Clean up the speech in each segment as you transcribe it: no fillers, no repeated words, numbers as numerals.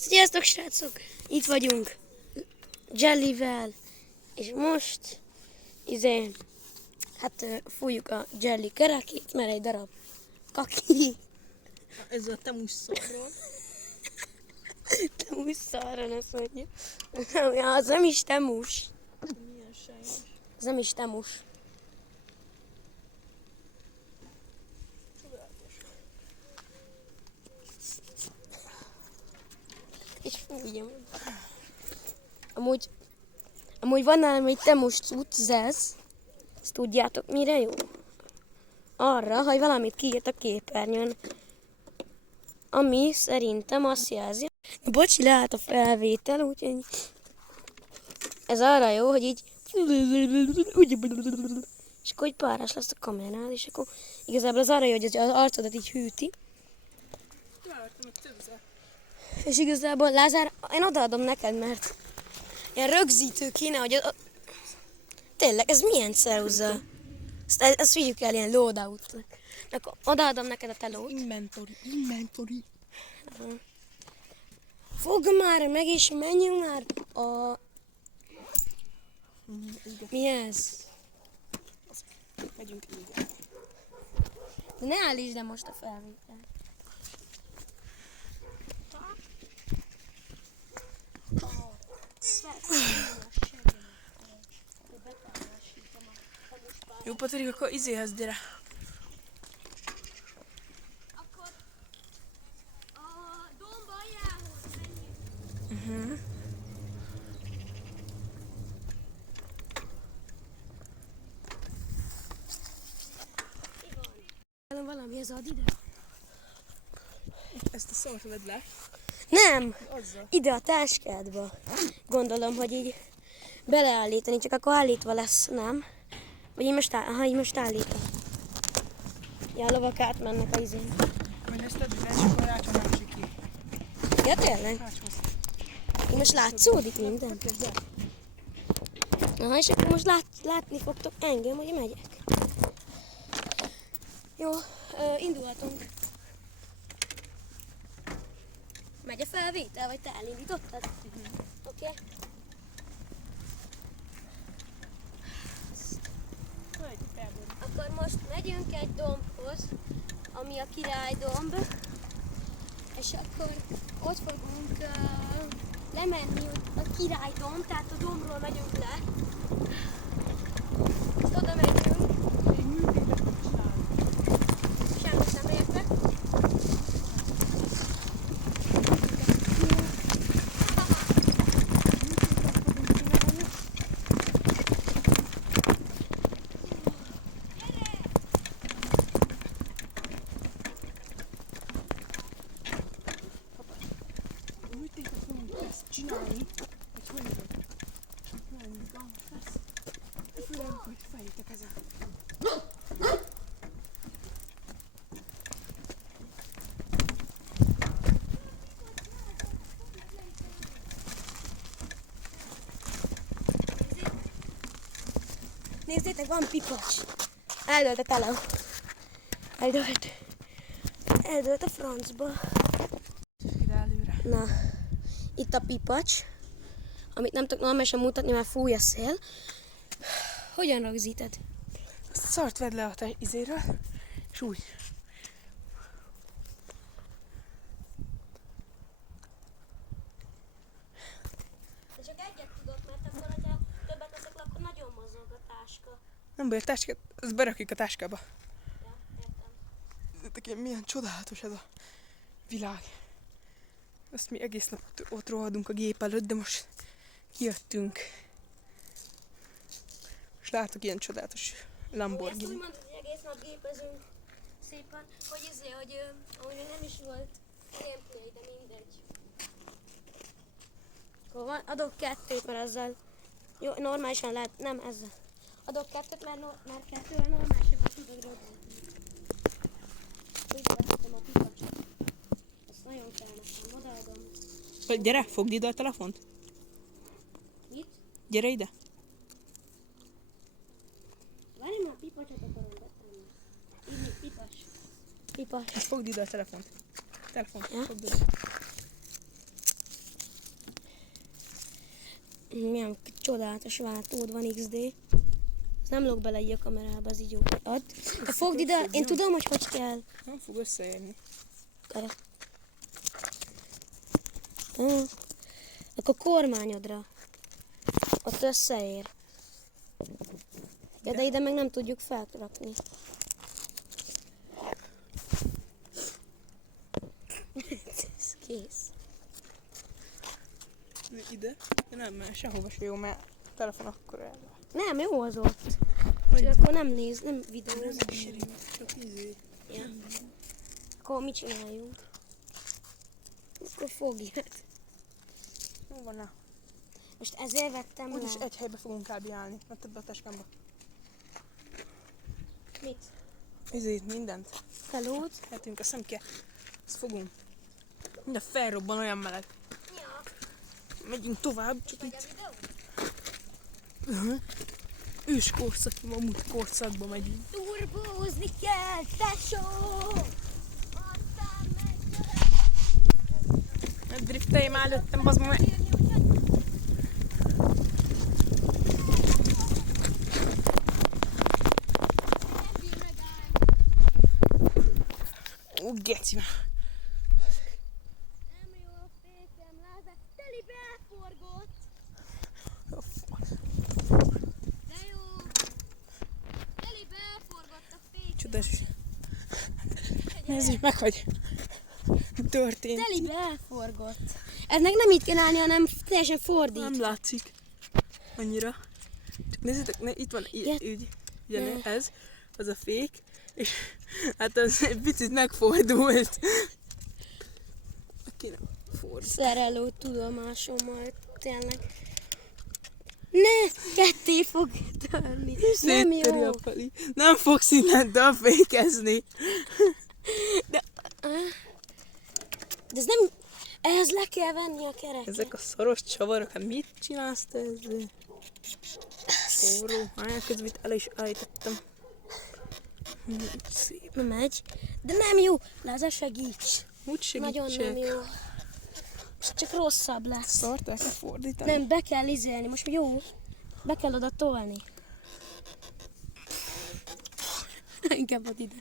Sziasztok, srácok! Itt vagyunk Jellyvel, és most fújjuk a Jelly kerekét, mert egy darab kaki. Ez a temus szarról. Temus szarra ne szólj. Az nem is temus. Milyen sajnos. Az nem is temus. És fújjam. Amúgy van nálam egy temus cucc, ez. Ezt tudjátok mire jó? Arra, hogy valamit kiírt a képernyőn. Ami szerintem azt jelzi. Bocsi, leállt a felvétel, úgyhogy ez arra jó, hogy így és akkor így párás lesz a kameránál, és akkor igazából az arra jó, hogy az arcodat így hűti. És igazából, Lázár, én odaadom neked, mert ilyen rögzítő kéne, hogy tényleg, ez milyen ceruza? Ezt vigyük el ilyen loadout-nak. Akkor odaadom neked a telót. Inventory. Fogd már meg, és menjünk már a... Mi ez? Megyünk így. De ne állítsd le most a felvételt. Jó, Patrik, akkor izéhez gyere. Akkor a domb aljához menjünk. Valami ez ad ide? Ezt a szart vedd le. Nem! Azzal. Ide a táskádba. Gondolom, hogy így beleállítani, csak akkor állítva lesz, nem? Vagy így most állítom. Ja, a lovak átmennek a izén. Majd ezt tedd le, és akkor rácsonálom ki. Ja, tényleg? Rácshoz. Így most látszódik minden? Aha, és akkor most látni fogtok engem, hogy megyek. Jó, indulhatunk. Megy a felvétel, vagy te elindítottad? Oké. Akkor most megyünk egy dombhoz, ami a királydomb, és akkor ott fogunk lemenni a királydomb, tehát a dombról megyünk le. Most oda megyünk. Semmit nem értek. Műtétek fogunk ezt csinálni, hogy hogy van. Nagyon izgalmas lesz. Főleg, hogy fejétek ezen. Nézzétek, van pipacs. Eldőlt a telem. Eldőlt a francba. Ide előre. Na, itt a pipacs, amit nem tudok normálisan mutatni, mert fúj a szél. Hogyan rögzíted? Azt a szart vedd le a te izéről, és úgy. De csak egyet tudok, mert akkor, hogyha többet teszek, akkor nagyon mozog a táska. Nem baj, a táskát, azt berakjuk a táskába. Ja, értem. Nézzétek, milyen csodálatos ez a világ. Azt mi egész nap ott rohadunk a gép előtt, de most kijöttünk. És látok ilyen csodálatos Ezt Lamborghini. úgy mondtad, hogy egész nap gépezünk szépen, hogy amúgy nem is volt gameplay, de mindegy. Akkor adok kettőt, mert azzal jó, normálisan lehet, nem ezzel. Adok kettőt, mert kettővel normálisabban tudod rögzíteni. Úgy vettem a pipacsot. Ezt nagyon kell nekem, odaadom. Vagy gyere, fogd ide a telefont. Mit? Gyere ide. Várj már, pipacsot akarom betenni. Így, pipacs. Fogd ide a telefont. Telefont, Ja? fogd ide. Milyen csodálatos váltód van, XD. Ez nem lóg bele így a kamerába, az így jó. Add. Fogd ide, én tudom, hogy kell. Nem fog összeérni. Gyere. Akkor kormányodra. Ott összeér. Ja, de ide meg nem tudjuk felrakni. Ez kész. Ide? De nem, mert sehova se jó, mert a telefon akkor el. Nem, jó az ott. Hogy? Csak akkor nem néz, nem videóz. Csak izé. Ja. Akkor mit csináljunk? Akkor fogjad. Hol van a? Most ezért vettem Úgyis le. egy helybe fogunk kb. Állni, mert ebbe a táskámba. Mit? Izét, mindent. Felót? Hetünk a szemke. Ezt fogunk. Minden felrobban, olyan meleg. Ja. Megyünk tovább, csak Megy a itt videó? ős korszak, amúgy korszakba megyünk. Turbózni kell, tesó! Aztán meg... Ne driftelj már előttem, bazd meg! Ó, geci már! Nem jó a fékem, Lázár. Telibe elforgott. Ó, fasz. De jó. Telibe elforgott a fékem. Csodás. Nézzük meg, hogy történt. Telibe elforgott. Eznek nem így kell állni, hanem teljesen fordít. Nem látszik annyira. Csak nézzétek, itt van így, ugye ez, az a fék, és hát az egy picit megfordult. Aki nem fordult. Szerelő tudomásommal, tényleg. Ne, ketté fog törni. Nem Széttöri jó. a Pali. Nem fogsz innentől fékezni. De ez nem... Ehhez le kell venni a kereket. Ezek a szoros csavarok, hát mit csinálsz te ezzel? Forró, közben itt el is állítottam. Szép. Megy. De nem jó. Lázár, segíts. Úgy segítsek. Nagyon nem jó. Most csak rosszabb lesz. Szart el kell fordítani. Nem, be kell izélni. Most jó. Be kell oda tolni. Inkább ad ide.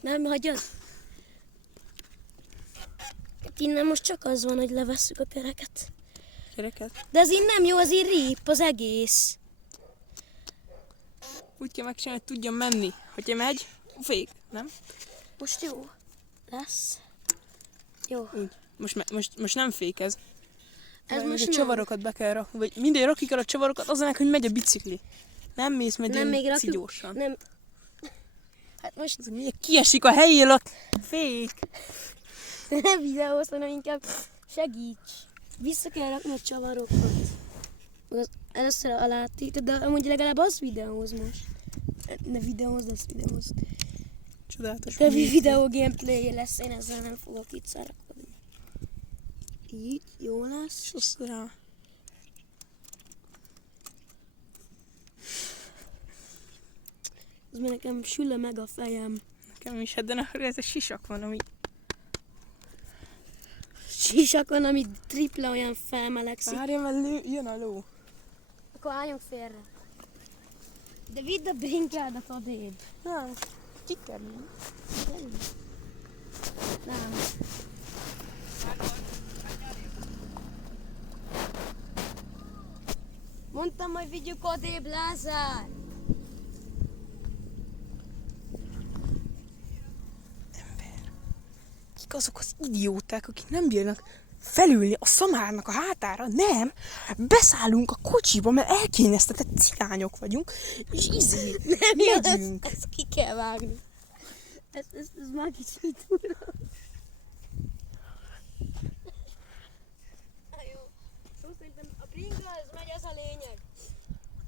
Nem hagyod? Hát innen most csak az van, hogy levesszük a kereket. Kereket. De ez így nem jó, az így rip az egész. Úgy kell megcsinálni, hogy tudjon menni. Hogyha megy, fék, nem? Most jó. Lesz. Jó. Úgy. Most nem fékez. Ez Még most a nem. csavarokat be kell rakni, vagy mindegy, rakjuk el a csavarokat, az ennek, hogy megy a bicikli. Nem mész, megy Nem, még pici rakjuk. gyorsan. Nem. Hát most Ez milyen kiesik a helyél ott. Fék. nem videóz, hanem inkább segíts. Vissza kell rakni a csavarokat. Először alátítod, de amúgy legalább az videóz most. Ne videózd, azt videózd. Csodálatos. De videó gameplay lesz, én ezzel nem fogok itt szarakodni. Így, jó lesz. És azt rá. Az már nekem sülle meg a fejem. Nekem is, hát de ez egy sisak van, ami... Sisakon, ami tripla olyan felmelegszik. Várja, mert jön a ló. Akkor álljunk félre. De vidd a brinkádat odébb. Nem, kikerül. Nem. Mondtam, hogy vigyük odébb, Lázár. Kik azok az idióták, akik nem bírnak felülni a szamárnak a hátára? Nem! Beszállunk a kocsiba, mert elkényeztetett cigányok vagyunk, és Nem jó, megyünk. ezt ki kell vágni. Ez már kicsit durva. Jó. Szó szerintem a bringa, ez megy, az a lényeg.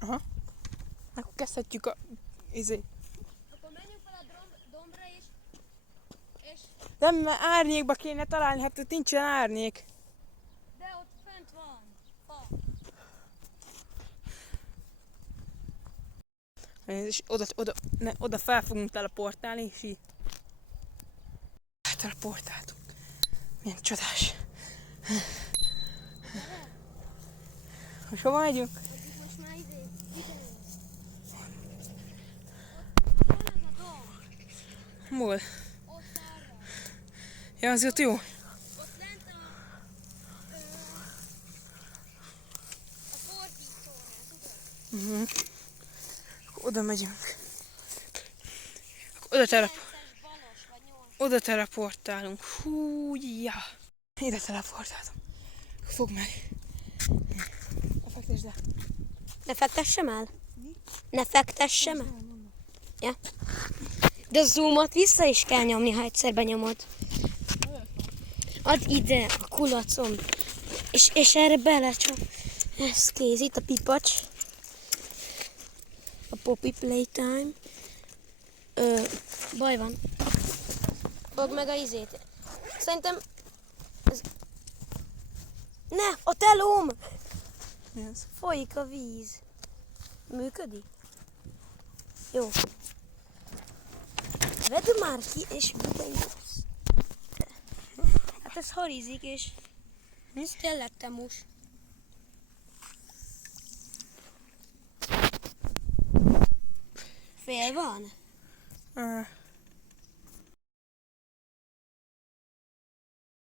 Aha. Akkor kezdhetjük a... Akkor menjünk fel a dombra és... Nem, mert árnyékba kéne találni, hát ott nincsen árnyék. De ott fent van. Fa. És oda fel fogunk teleportálni, és így. Teleportáltunk. Milyen csodás. Most hova megyünk? Most már Hol? Ott arra. Ja, az ott jó. Ott lent a fordítónál, tudod? Oda megyünk. Balos vagy 8. Oda teleportálunk. Hú, ja. Ide teleportáltam. Fogd meg. Fektesd el. Ne fektessem el? Ne fektessem el? Ja. De a zoomot vissza is kell nyomni, ha egyszer benyomod. Add ide a kulacom. És erre belecsap. Ez kész, itt a pipacs. A Poppy Playtime. Baj van. Fogd meg a izét. Szerintem... Ne, a telóm! Mi az? Folyik a víz. Működik? Jó. Vedd már ki, és bejössz. Hát ez harizik, és... Ez tényleg temus. Fél van?